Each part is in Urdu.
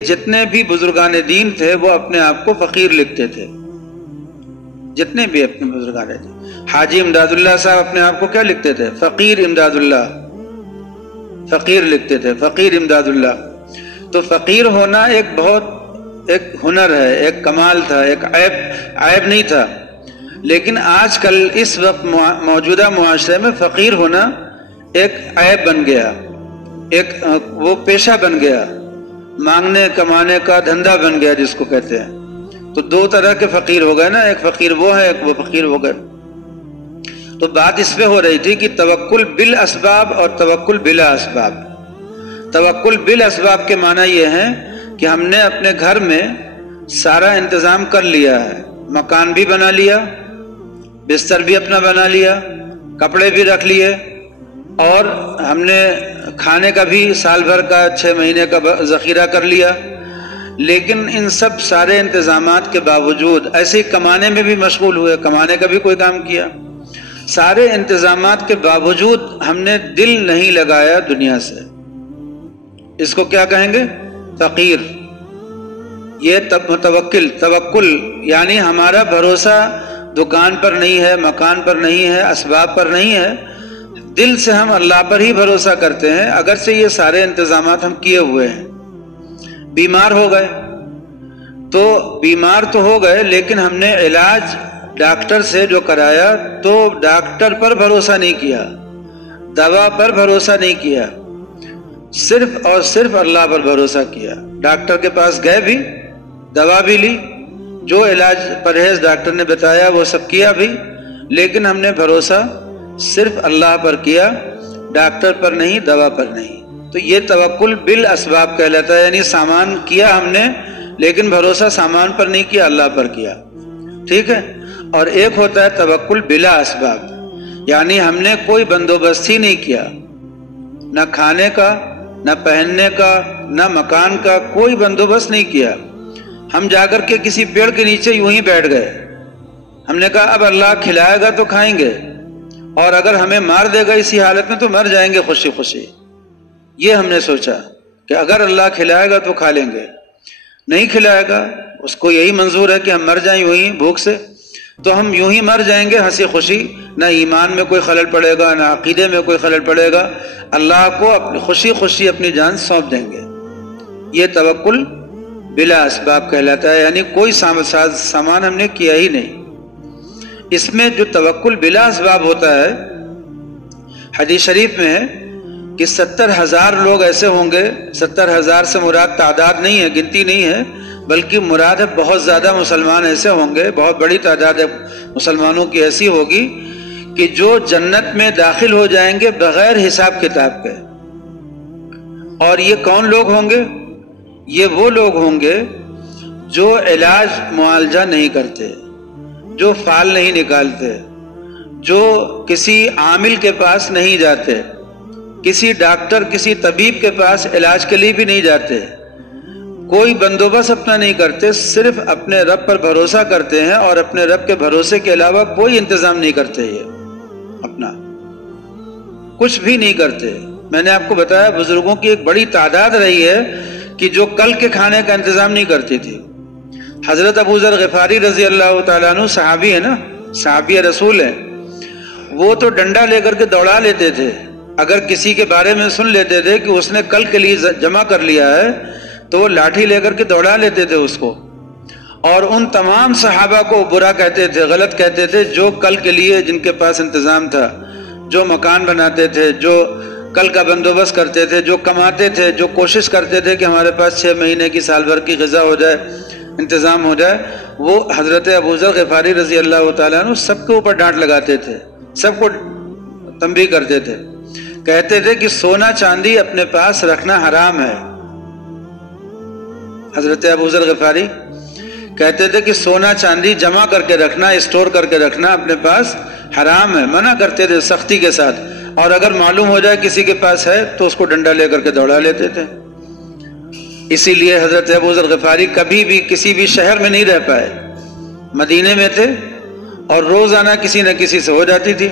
جتنے بھی بزرگان دین تھے وہ اپنے آپ کو فقیر لکھتے تھے، جتنے بھی اپنے بزرگان دین. حاجی امداد اللہ صاحب اپنے آپ کو کیا لکھتے تھے؟ فقیر امداد اللہ، فقیر لکھتے تھے، فقیر امداد اللہ. تو فقیر ہونا ایک ہنر ہے، ایک کمال تھا، ایک عیب نہیں تھا. لیکن آج کل اس وقت موجودہ معاشرے میں فقیر ہونا ایک عیب بن گیا، ایک وہ پیشہ بن گیا، مانگنے کمانے کا دھندا بن گیا جس کو کہتے ہیں. تو دو طرح کے فقیر ہو گئے نا، ایک فقیر وہ ہے، ایک وہ فقیر ہو گئے. تو بات اس پہ ہو رہی تھی کہ توکل بالاسباب اور توکل بلا اسباب. توکل بالاسباب کے معنی یہ ہے کہ ہم نے اپنے گھر میں سارا انتظام کر لیا ہے، مکان بھی بنا لیا، بستر بھی اپنا بنا لیا، کپڑے بھی رکھ لیے، اور ہم نے کھانے کا بھی سال بھر کا 6 مہینے کا ذخیرہ کر لیا. لیکن ان سب سارے انتظامات کے باوجود ایسے ہی کمانے میں بھی مشغول ہوئے، کمانے کا بھی کوئی کام کیا. سارے انتظامات کے باوجود ہم نے دل نہیں لگایا دنیا سے. اس کو کیا کہیں گے؟ فقیر. یہ توکل یعنی ہمارا بھروسہ دکان پر نہیں ہے، مکان پر نہیں ہے، اسباب پر نہیں ہے، دل سے ہم اللہ پر ہی بھروسہ کرتے ہیں. اگرچہ یہ سارے انتظامات ہم کیے ہوئے ہیں. بیمار ہو گئے تو بیمار تو ہو گئے، لیکن ہم نے علاج ڈاکٹر سے جو کرایا تو ڈاکٹر پر بھروسہ نہیں کیا، دوا پر بھروسہ نہیں کیا، صرف اور صرف اللہ پر بھروسہ کیا. ڈاکٹر کے پاس گئے بھی، دوا بھی لی، جو علاج پرہیز ڈاکٹر نے بتایا وہ سب کیا بھی، لیکن ہم نے بھروسہ صرف اللہ پر کیا، ڈاکٹر پر نہیں، دوا پر نہیں. تو یہ توکل بالاسباب کہلاتا ہے. یعنی سامان کیا ہم نے، لیکن بھروسہ سامان پر نہیں کیا، اللہ پر کیا. ٹھیک ہے. اور ایک ہوتا ہے توکل بلا اسباب، یعنی ہم نے کوئی بندوبست ہی نہیں کیا، نہ کھانے کا، نہ پہننے کا، نہ مکان کا، کوئی بندوبست نہیں کیا. ہم جا کر کے کسی پیڑ کے نیچے یوں ہی بیٹھ گئے. ہم نے کہا اب اللہ کھلائے گا تو کھائیں گے، اور اگر ہمیں مار دے گا اسی حالت میں تو مر جائیں گے خوشی خوشی. یہ ہم نے سوچا کہ اگر اللہ کھلائے گا تو کھا لیں گے، نہیں کھلائے گا، اس کو یہی منظور ہے کہ ہم مر جائیں یوں ہی بھوک سے، تو ہم یوں ہی مر جائیں گے ہنسی خوشی. نہ ایمان میں کوئی خلل پڑے گا، نہ عقیدے میں کوئی خلل پڑے گا، اللہ کو اپنی خوشی خوشی اپنی جان سونپ دیں گے. یہ توکل بلا اسباب کہلاتا ہے. یعنی کوئی سامان ہم نے کیا ہی نہیں. اس میں جو توکل بلا اسباب ہوتا ہے، حدیث شریف میں ہے کہ 70,000 لوگ ایسے ہوں گے. 70,000 سے مراد تعداد نہیں ہے، گنتی نہیں ہے، بلکہ مراد ہے بہت زیادہ مسلمان ایسے ہوں گے، بہت بڑی تعداد مسلمانوں کی ایسی ہوگی کہ جو جنت میں داخل ہو جائیں گے بغیر حساب کتاب کے. اور یہ کون لوگ ہوں گے؟ یہ وہ لوگ ہوں گے جو علاج معالجہ نہیں کرتے، جو فال نہیں نکالتے، جو کسی عامل کے پاس نہیں جاتے، کسی ڈاکٹر کسی طبیب کے پاس علاج کے لیے بھی نہیں جاتے، کوئی بندوبست اپنا نہیں کرتے، صرف اپنے رب پر بھروسہ کرتے ہیں، اور اپنے رب کے بھروسے کے علاوہ کوئی انتظام نہیں کرتے. یہ اپنا کچھ بھی نہیں کرتے. میں نے آپ کو بتایا بزرگوں کی ایک بڑی تعداد رہی ہے کہ جو کل کے کھانے کا انتظام نہیں کرتی تھی. حضرت ابو ذر غفاری رضی اللہ تعالیٰ عنہ صحابی ہے نا، صحابی رسول ہے. وہ تو ڈنڈا لے کر کے دوڑا لیتے تھے. اگر کسی کے بارے میں سن لیتے تھے کہ اس نے کل کے لیے جمع کر لیا ہے تو وہ لاٹھی لے کر کے دوڑا لیتے تھے اس کو، اور ان تمام صحابہ کو برا کہتے تھے، غلط کہتے تھے، جو کل کے لیے جن کے پاس انتظام تھا، جو مکان بناتے تھے، جو کل کا بندوبست کرتے تھے، جو کماتے تھے، جو کوشش کرتے تھے کہ ہمارے پاس 6 مہینے کی سال بھر کی غذا ہو جائے، انتظام ہو جائے. وہ حضرت ابو ذر غفاری رضی اللہ تعالیٰ عنہ سب کے اوپر ڈانٹ لگاتے تھے، سب کو تنبیہ کرتے تھے. کہتے تھے کہ سونا چاندی اپنے پاس رکھنا حرام ہے. حضرت ابو ذر غفاری کہتے تھے کہ سونا چاندی جمع کر کے رکھنا، اسٹور کر کے رکھنا اپنے پاس حرام ہے. منع کرتے تھے سختی کے ساتھ، اور اگر معلوم ہو جائے کسی کے پاس ہے تو اس کو ڈنڈا لے کر کے دوڑا لیتے تھے. اسی لیے حضرت ابو ذر غفاری کبھی بھی کسی بھی شہر میں نہیں رہ پائے، مدینے میں تھے، اور روزانہ کسی نہ کسی سے ہو جاتی تھی.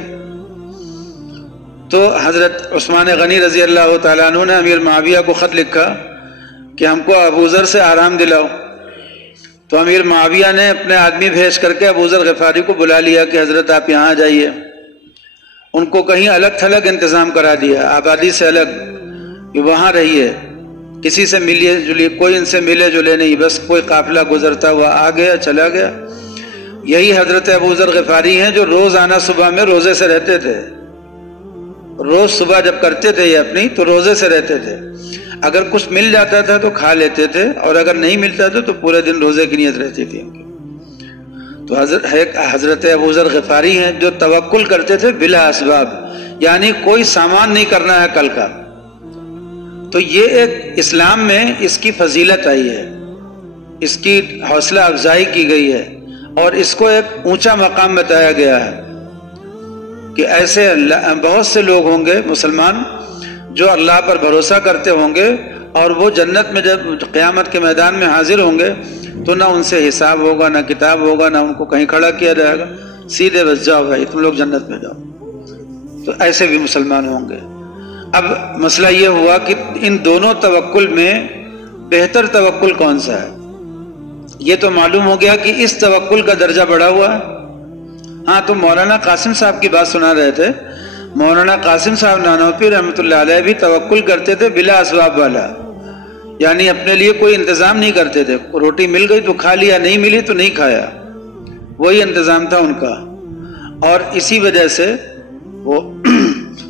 تو حضرت عثمان غنی رضی اللہ تعالیٰ عنہ نے امیر معاویہ کو خط لکھا کہ ہم کو ابو ذر سے آرام دلاؤ۔ تو امیر معاویہ نے اپنے آدمی بھیج کر کے ابو ذر غفاری کو بلا لیا کہ حضرت آپ یہاں آ جائیے۔ ان کو کہیں الگ تھلگ انتظام کرا دیا، آبادی سے الگ، کہ وہاں رہیے، کسی سے ملیے جلیے، کوئی ان سے ملے جلے نہیں، بس کوئی قافلہ گزرتا ہوا آ گیا چلا گیا۔ یہی حضرت ابو ذر غفاری ہیں جو روزانہ صبح میں روزے سے رہتے تھے، روز صبح جب کرتے تھے یہ اپنی تو روزے سے رہتے تھے، اگر کچھ مل جاتا تھا تو کھا لیتے تھے، اور اگر نہیں ملتا تھا تو پورے دن روزے کی نیت رہتی تھی ان کی۔ تو حضرت ابو ذر غفاری ہیں جو توکل کرتے تھے بلا اسباب، یعنی کوئی سامان نہیں کرنا ہے کل کا۔ تو یہ ایک اسلام میں اس کی فضیلت آئی ہے، اس کی حوصلہ افزائی کی گئی ہے، اور اس کو ایک اونچا مقام بتایا گیا ہے کہ ایسے بہت سے لوگ ہوں گے مسلمان جو اللہ پر بھروسہ کرتے ہوں گے، اور وہ جنت میں جب قیامت کے میدان میں حاضر ہوں گے تو نہ ان سے حساب ہوگا، نہ کتاب ہوگا، نہ ان کو کہیں کھڑا کیا جائے گا، سیدھے بس جاؤ بھائی تم لوگ جنت میں جاؤ۔ تو ایسے بھی مسلمان ہوں گے۔ اب مسئلہ یہ ہوا کہ ان دونوں توکل میں بہتر توکل کون سا ہے؟ یہ تو معلوم ہو گیا کہ اس توکل کا درجہ بڑھا ہوا ہے۔ ہاں، تو مولانا قاسم صاحب کی بات سنا رہے تھے، مولانا قاسم صاحب نانوتوی رحمۃ اللہ علیہ بھی توکل کرتے تھے بلا اسباب والا، یعنی اپنے لیے کوئی انتظام نہیں کرتے تھے، روٹی مل گئی تو کھا لیا، نہیں ملی تو نہیں کھایا، وہی انتظام تھا ان کا۔ اور اسی وجہ سے وہ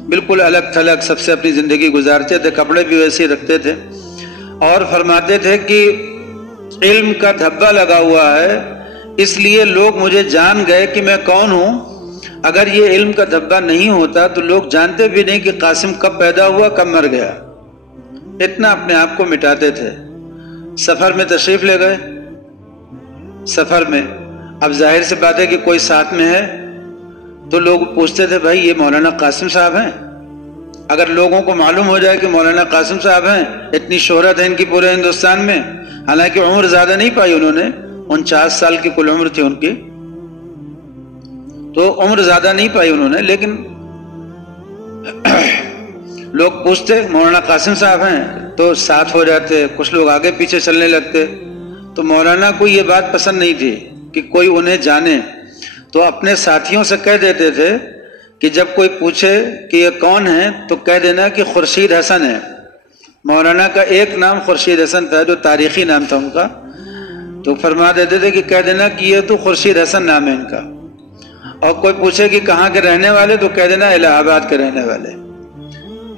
بالکل الگ تھلگ سب سے اپنی زندگی گزارتے تھے، کپڑے بھی ویسے ہی رکھتے تھے، اور فرماتے تھے کہ علم کا دھبا لگا ہوا ہے، اس لیے لوگ مجھے جان گئے کہ میں کون ہوں۔ اگر یہ علم کا دھبا نہیں ہوتا تو لوگ جانتے بھی نہیں کہ قاسم کب پیدا ہوا کب مر گیا، اتنا اپنے آپ کو مٹاتے تھے۔ سفر میں تشریف لے گئے، سفر میں اب ظاہر سی بات ہے کہ کوئی ساتھ میں ہے تو لوگ پوچھتے تھے بھائی یہ مولانا قاسم صاحب ہیں؟ اگر لوگوں کو معلوم ہو جائے کہ مولانا قاسم صاحب ہیں، اتنی شہرت ہے ان کی پورے ہندوستان میں، حالانکہ عمر زیادہ نہیں پائی انہوں نے، 49 سال کی کل عمر تھی ان کی، تو عمر زیادہ نہیں پائی انہوں نے، لیکن لوگ پوچھتے مولانا قاسم صاحب ہیں تو ساتھ ہو جاتے، کچھ لوگ آگے پیچھے چلنے لگتے۔ تو مولانا کو یہ بات پسند نہیں تھی کہ کوئی انہیں جانے، تو اپنے ساتھیوں سے کہہ دیتے تھے کہ جب کوئی پوچھے کہ یہ کون ہے تو کہہ دینا کہ خورشید حسن ہے۔ مولانا کا ایک نام خورشید حسن تھا جو تاریخی نام تھا ان کا، تو فرما دیتے تھے کہ کہہ دینا کہ یہ تو خورشید حسن نام ہے ان کا۔ اور کوئی پوچھے کہ کہاں کے رہنے والے تو کہہ دینا الہ آباد کے رہنے والے۔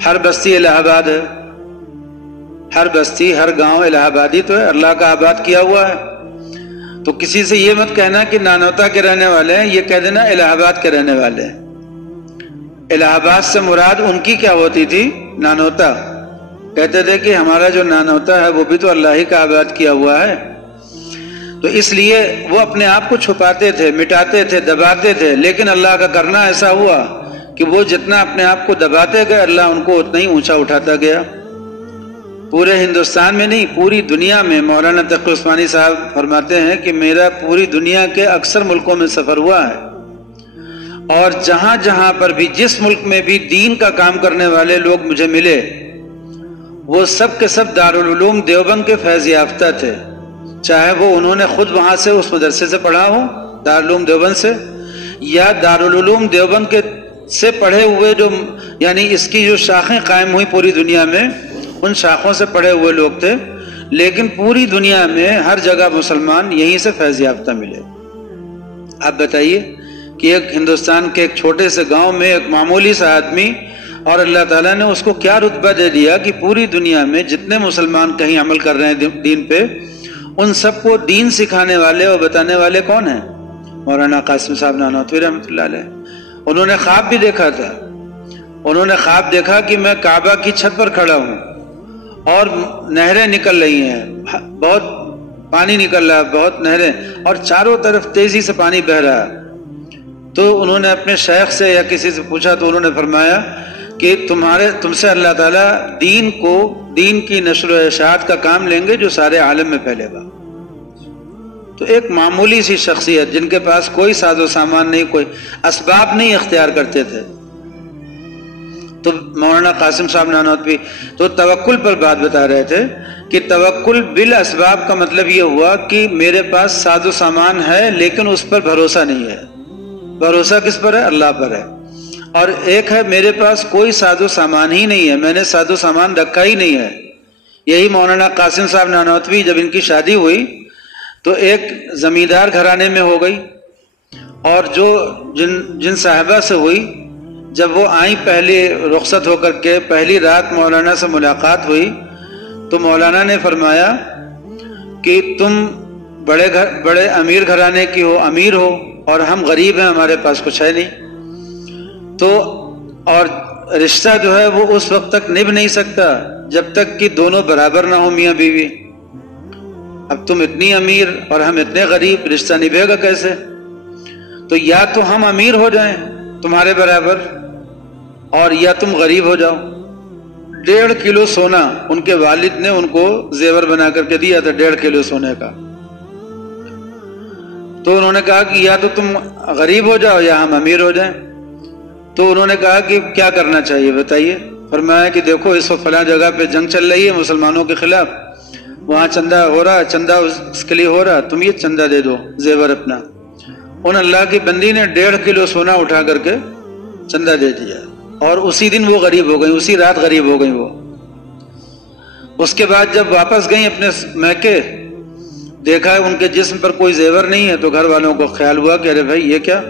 ہر بستی الہ آباد ہے، ہر بستی ہر گاؤں الہ آبادی تو ہے، اللہ کا آباد کیا ہوا ہے۔ تو کسی سے یہ مت کہنا کہ نانوتا کے رہنے والے ہیں، یہ کہہ دینا الہ آباد کے رہنے والے ہیں۔ الہ آباد سے مراد ان کی کیا ہوتی تھی؟ نانوتا۔ کہتے تھے کہ ہمارا جو نانوتا ہے وہ بھی تو اللہ ہی کا آباد کیا ہوا ہے۔ تو اس لیے وہ اپنے آپ کو چھپاتے تھے، مٹاتے تھے، دباتے تھے، لیکن اللہ کا کرنا ایسا ہوا کہ وہ جتنا اپنے آپ کو دباتے گئے اللہ ان کو اتنا ہی اونچا اٹھاتا گیا۔ پورے ہندوستان میں نہیں، پوری دنیا میں۔ مولانا تقی عثمانی صاحب فرماتے ہیں کہ میرا پوری دنیا کے اکثر ملکوں میں سفر ہوا ہے، اور جہاں جہاں پر بھی جس ملک میں بھی دین کا کام کرنے والے لوگ مجھے ملے وہ سب کے سب دارالعلوم دیوبند کے فیض یافتہ تھے، چاہے وہ انہوں نے خود وہاں سے اس مدرسے سے پڑھا ہو دارالعلوم دیوبند سے، یا دارالعلوم دیوبند کے سے پڑھے ہوئے جو یعنی اس کی جو شاخیں قائم ہوئی پوری دنیا میں ان شاخوں سے پڑھے ہوئے لوگ تھے، لیکن پوری دنیا میں ہر جگہ مسلمان یہیں سے فیض یافتہ ملے۔ آپ بتائیے کہ ایک ہندوستان کے ایک چھوٹے سے گاؤں میں ایک معمولی سا آدمی، اور اللہ تعالیٰ نے اس کو کیا رتبہ دے دیا کہ پوری دنیا میں جتنے مسلمان کہیں عمل کر رہے ہیں دین پہ، ان سب کو دین سکھانے والے اور بتانے والے کون ہیں؟ مولانا قاسم صاحب نانوتوی رحمۃ اللہ علیہ۔ انہوں نے خواب بھی دیکھا تھا، انہوں نے خواب دیکھا کہ میں کعبہ کی چھت پر کھڑا ہوں اور نہریں نکل رہی ہیں، بہت پانی نکل رہا ہے، بہت نہریں، اور چاروں طرف تیزی سے پانی بہہ رہا ہے۔ تو انہوں نے اپنے شیخ سے یا کسی سے پوچھا تو انہوں نے فرمایا کہ تم سے اللہ تعالیٰ دین کی نشر و اشاعت کا کام لیں گے جو سارے عالم میں پھیلے گا۔ تو ایک معمولی سی شخصیت جن کے پاس کوئی ساز و سامان نہیں، کوئی اسباب نہیں اختیار کرتے تھے، تو مولانا قاسم صاحب نانوتوی تو توکل پر بات بتا رہے تھے کہ توکل بالاسباب کا مطلب یہ ہوا کہ میرے پاس ساز و سامان ہے لیکن اس پر بھروسہ نہیں ہے. بھروسہ کس پر ہے؟ اللہ پر ہے. اور ایک ہے میرے پاس کوئی ساز و سامان ہی نہیں ہے, میں نے ساز و سامان رکھا ہی نہیں ہے. یہی مولانا قاسم صاحب نانوتوی جب ان کی شادی ہوئی تو ایک زمیندار گھرانے میں ہو گئی, اور جو جن صاحبہ سے ہوئی جب وہ آئیں پہلی رخصت ہو کر کے پہلی رات مولانا سے ملاقات ہوئی تو مولانا نے فرمایا کہ تم بڑے امیر گھرانے کی ہو, امیر ہو, اور ہم غریب ہیں, ہمارے پاس کچھ ہے نہیں. تو اور رشتہ جو ہے وہ اس وقت تک نبھ نہیں سکتا جب تک کہ دونوں برابر نہ ہو میاں بیوی. اب تم اتنی امیر اور ہم اتنے غریب, رشتہ نبھے گا کیسے؟ تو یا تو ہم امیر ہو جائیں تمہارے برابر اور یا تم غریب ہو جاؤ. 1.5 کلو سونا ان کے والد نے ان کو زیور بنا کر کے دیا تھا, 1.5 کلو سونے کا. تو انہوں نے کہا کہ یا تو تم غریب ہو جاؤ یا ہم امیر ہو جائیں. تو انہوں نے کہا کہ کیا کرنا چاہیے بتائیے. فرمایا کہ دیکھو اس وقت فلاں جگہ پہ جنگ چل رہی ہے مسلمانوں کے خلاف, وہاں چندہ ہو رہا, چندہ اس کے لیے ہو رہا, تم یہ چندہ دے دو زیور اپنا. ان اللہ کی بندی نے 1.5 کلو سونا اٹھا کر کے چندہ دے دیا, اور اسی دن وہ غریب ہو گئی, اسی رات غریب ہو گئی وہ. اس کے بعد جب واپس گئیں اپنے میکے, دیکھا ان کے جسم پر کوئی زیور نہیں ہے, تو گھر والوں کو خیال ہوا کہ ارے بھائی یہ کیا,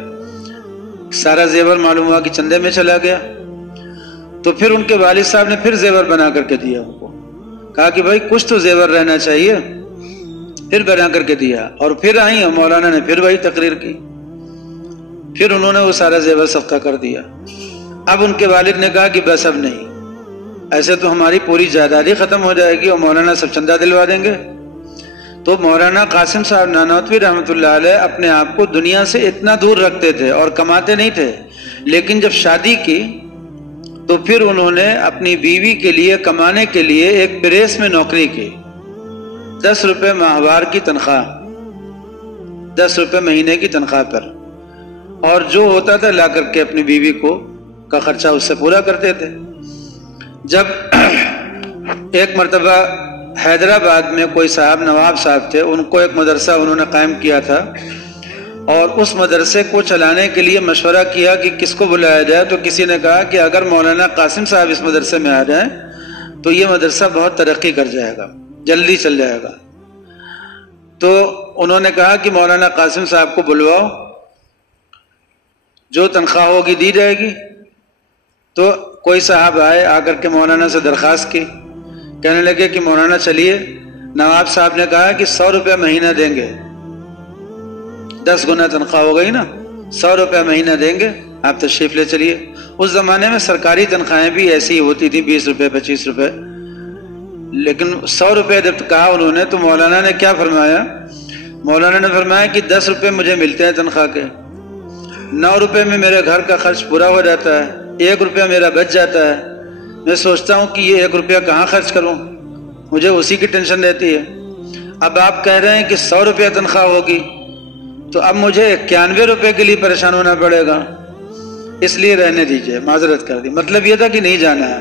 سارا زیور معلوم ہوا کہ چندے میں چلا گیا. تو پھر ان کے والد صاحب نے پھر زیور بنا کر کے دیا ان کو, کہا کہ بھائی کچھ تو زیور رہنا چاہیے, پھر بنا کر کے دیا. اور پھر آئیں اور مولانا نے پھر وہی تقریر کی, پھر انہوں نے وہ سارا زیور صدقہ کر دیا. اب ان کے والد نے کہا کہ بس اب نہیں, ایسے تو ہماری پوری جائیداد ہی ختم ہو جائے گی اور مولانا سب چندہ دلوا دیں گے. تو مولانا قاسم صاحب نانوتوی رحمۃ اللہ علیہ اپنے آپ کو دنیا سے اتنا دور رکھتے تھے اور کماتے نہیں تھے, لیکن جب شادی کی تو پھر انہوں نے اپنی بیوی کے لیے کمانے کے لیے ایک پریس میں نوکری کی. 10 روپے ماہوار کی تنخواہ, 10 روپے مہینے کی تنخواہ پر, اور جو ہوتا تھا لا کر کے اپنی بیوی کو کا خرچہ اس سے پورا کرتے تھے. جب ایک مرتبہ حیدرآباد میں کوئی صاحب, نواب صاحب تھے, ان کو ایک مدرسہ انہوں نے قائم کیا تھا, اور اس مدرسے کو چلانے کے لیے مشورہ کیا کہ کس کو بلایا جائے. تو کسی نے کہا کہ اگر مولانا قاسم صاحب اس مدرسے میں آ جائیں تو یہ مدرسہ بہت ترقی کر جائے گا, جلدی چل جائے گا. تو انہوں نے کہا کہ مولانا قاسم صاحب کو بلواؤ, جو تنخواہ ہوگی دی جائے گی. تو کوئی صاحب آئے, آ کر کے مولانا سے درخواست کی, کہنے لگے کہ مولانا چلیے. نواب صاحب نے کہا کہ 100 روپے مہینہ دیں گے, 10 گنا تنخواہ ہو گئی نا, 100 روپے مہینہ دیں گے, آپ تشریف لے چلیے. اس زمانے میں سرکاری تنخواہیں بھی ایسی ہوتی تھیں, 20 روپے 25 روپے, لیکن 100 روپے جب کہا انہوں نے تو مولانا نے کیا فرمایا؟ مولانا نے فرمایا کہ 10 روپے مجھے ملتے ہیں تنخواہ کے, 9 روپے میں میرے گھر کا خرچ پورا ہو جاتا ہے, 1 روپیہ میرا بچ جاتا ہے. میں سوچتا ہوں کہ یہ 1 روپیہ کہاں خرچ کروں, مجھے اسی کی ٹینشن رہتی ہے. اب آپ کہہ رہے ہیں کہ 100 روپیہ تنخواہ ہوگی, تو اب مجھے 91 روپے کے لیے پریشان ہونا پڑے گا, اس لیے رہنے دیجئے, معذرت کر دی. مطلب یہ تھا کہ نہیں جانا ہے.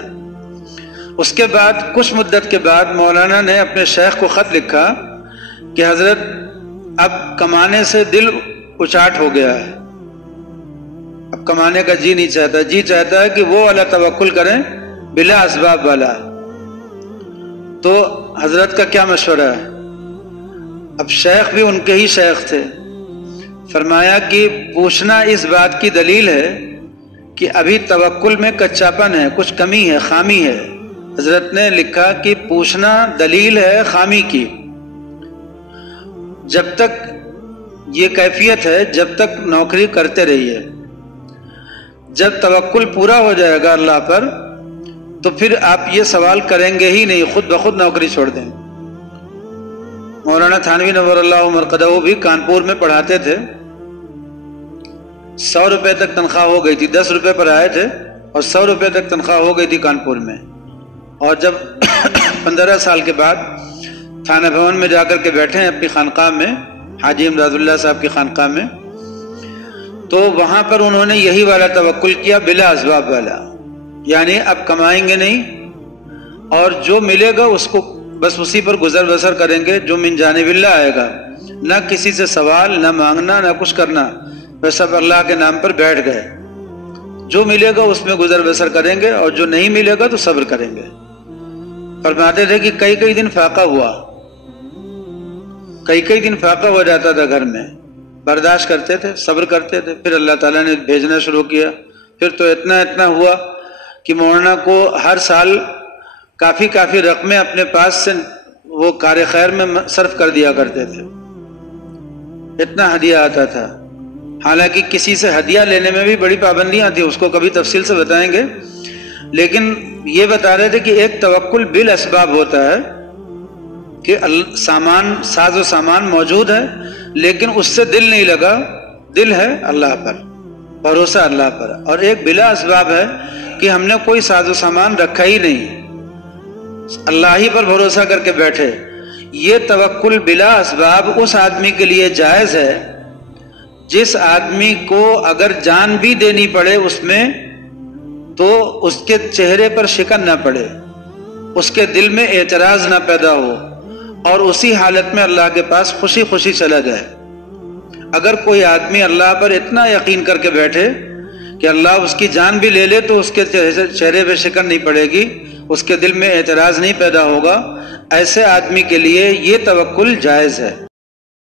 اس کے بعد کچھ مدت کے بعد مولانا نے اپنے شیخ کو خط لکھا کہ حضرت اب کمانے سے دل اچاٹ ہو گیا ہے, اب کمانے کا جی نہیں چاہتا, جی چاہتا ہے کہ وہ والا توکل کریں بلا اسباب والا. تو حضرت کا کیا مشورہ ہے؟ اب شیخ بھی ان کے ہی شیخ تھے. فرمایا کہ پوچھنا اس بات کی دلیل ہے کہ ابھی توکل میں کچاپن ہے, کچھ کمی ہے, خامی ہے. حضرت نے لکھا کہ پوچھنا دلیل ہے خامی کی. جب تک یہ کیفیت ہے جب تک نوکری کرتے رہیے, جب توکل پورا ہو جائے گا اللہ پر تو پھر آپ یہ سوال کریں گے ہی نہیں, خود بخود نوکری چھوڑ دیں. مولانا تھانوی نور اللہ مرقدہ بھی کانپور میں پڑھاتے تھے, 100 روپے تک تنخواہ ہو گئی تھی, 10 روپے پر آئے تھے اور 100 روپے تک تنخواہ ہو گئی تھی کانپور میں. اور جب 15 سال کے بعد تھانہ بھون میں جا کر کے بیٹھے ہیں اپنی خانقاہ میں, حاجی امداد اللہ صاحب کی خانقاہ میں, تو وہاں پر انہوں نے یہی والا توکل کیا بلا اسباب والا. یعنی اب کمائیں گے نہیں اور جو ملے گا اس کو بس اسی پر گزر بسر کریں گے، جو من جانب اللہ آئے گا، نہ کسی سے سوال، نہ مانگنا، نہ کچھ کرنا، بس سب اللہ کے نام پر بیٹھ گئے، جو ملے گا اس میں گزر بسر کریں گے اور جو نہیں ملے گا تو صبر کریں گے۔ فرماتے تھے کہ کئی دن فاقہ ہوا، کئی دن فاقہ ہو جاتا تھا گھر میں، برداشت کرتے تھے، صبر کرتے تھے، پھر اللہ تعالیٰ نے بھیجنا شروع کیا، پھر تو اتنا ہوا کہ مولانا کو ہر سال کافی رقمیں اپنے پاس سے وہ کار خیر میں صرف کر دیا کرتے تھے، اتنا ہدیہ آتا تھا۔ حالانکہ کسی سے ہدیہ لینے میں بھی بڑی پابندیاں تھیں، اس کو کبھی تفصیل سے بتائیں گے، لیکن یہ بتا رہے تھے کہ ایک توکل بالاسباب ہوتا ہے کہ ساز و سامان موجود ہے لیکن اس سے دل نہیں لگا، دل ہے اللہ پر، بھروسہ اللہ پر، اور ایک بلا اسباب ہے کہ ہم نے کوئی ساز و سامان رکھا ہی نہیں، اللہ ہی پر بھروسہ کر کے بیٹھے۔ یہ توکل بلا اسباب اس آدمی کے لیے جائز ہے جس آدمی کو اگر جان بھی دینی پڑے اس میں تو اس کے چہرے پر شکن نہ پڑے، اس کے دل میں اعتراض نہ پیدا ہو، اور اسی حالت میں اللہ کے پاس خوشی خوشی چلا جائے۔ اگر کوئی آدمی اللہ پر اتنا یقین کر کے بیٹھے کہ اللہ اس کی جان بھی لے لے تو اس کے چہرے پہ شکن نہیں پڑے گی، اس کے دل میں اعتراض نہیں پیدا ہوگا، ایسے آدمی کے لیے یہ توکل جائز ہے۔